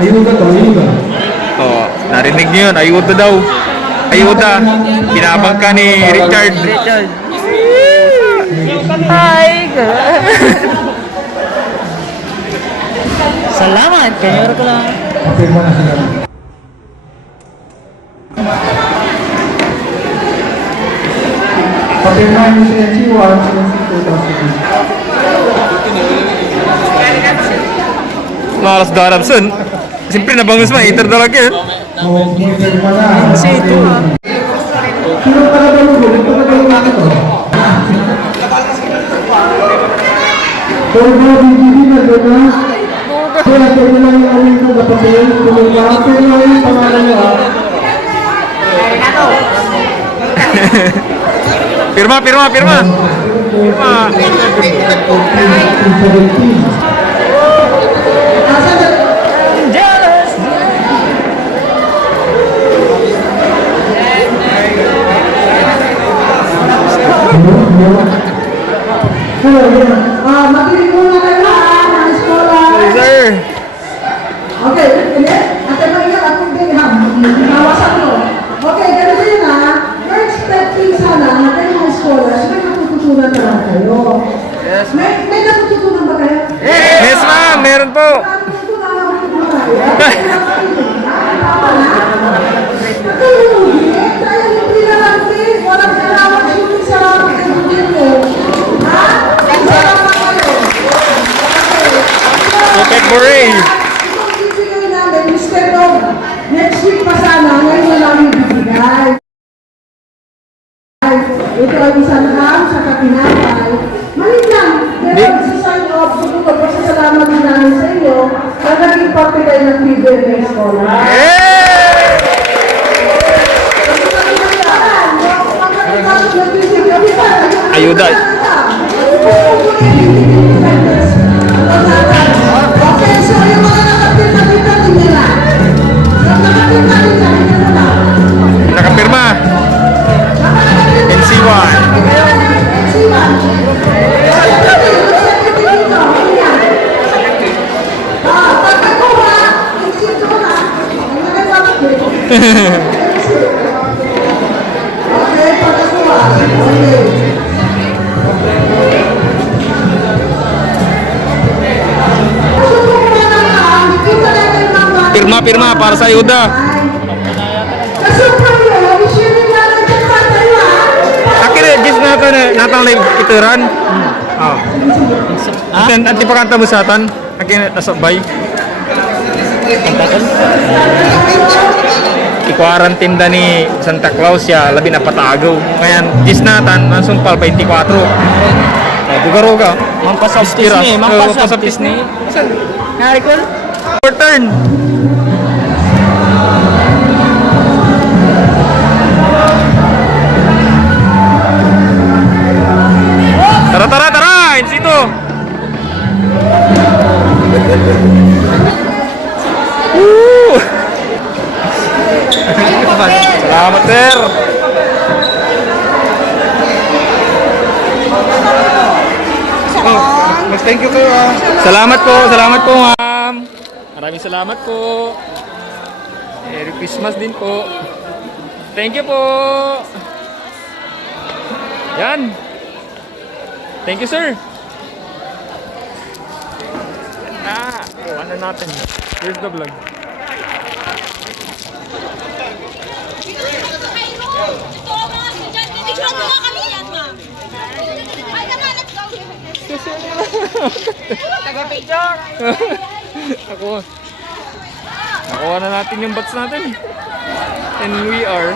ayuda to, ayuda. Oh, narinig niyo yun, ayuda daw. Ayuda. Binabang ka ni Richard. Hi, salamat, kaya ko lang. Pirma na sila. Papirma yung CNC 1, CNC 2, Malas darab sun. Siyempre nabangus mo, iter daw lagi. Oh, pirma na. C2 ha. Sino talaga mo? Ito talaga yung laki to. Turbo BGB na doon na. Kaya pwede lang yung awin ko na papel. Tuloy ka. Pero yung pangalan nyo ha. Pirma, pirma, pirma. Pirma. Makinig muna kayo ng eskola. Sir. Okay, ulit. Ate Maria, akong bingham. Nawasak mo. Okay, ganito yun ha. We're expecting sana na kayo mga scholars, may natututunan na lang kayo. Yes. May natututunan ba kayo? Yes, ma'am. Meron po. Natutunan na kayo. Tama na. Hindi. Kaya hindi na lang din. Walang kailangan shooting sa kaibigan mo. Ha? Wala pa kayo. Pupet Bore. Itong bibigay namin, instead of next week pa sana, ngayon na namin bibigay. Ito ay isang ham sa kapinapay. Malit lang. Pero sa sign off, sumunod pa sa salamat din namin sa iyo, na naging parte kayo ng PBL na eskola. Ayuda. Okay, so yung mga nakapirma dito, tingnan lang. Yung nakapirma dito, tingnan lang. Nakapirma. NC1. Pirma, pirma para sa ayuda. Akhirnya jis natang live ituran. Oh. Dan anti pakanta musatan. Akhirnya nasabay. I-quarantine da ni Santa Claus ya labi na patagaw. Ngayon jis natan langsung pal 24. Bugaro ka. Mampasap Disney, mampasap Disney. Ngari ko. Your turn. Tara, tara, tara! Insito! Woo! Salamat, sir! Mas thank you kayo ah. Salamat po, ma'am! Maraming salamat po! Merry Christmas din po! Thank you po! Yan! Thank you, sir! Ano natin? Here's the vlog. Nakuha na natin yung bats natin. And we are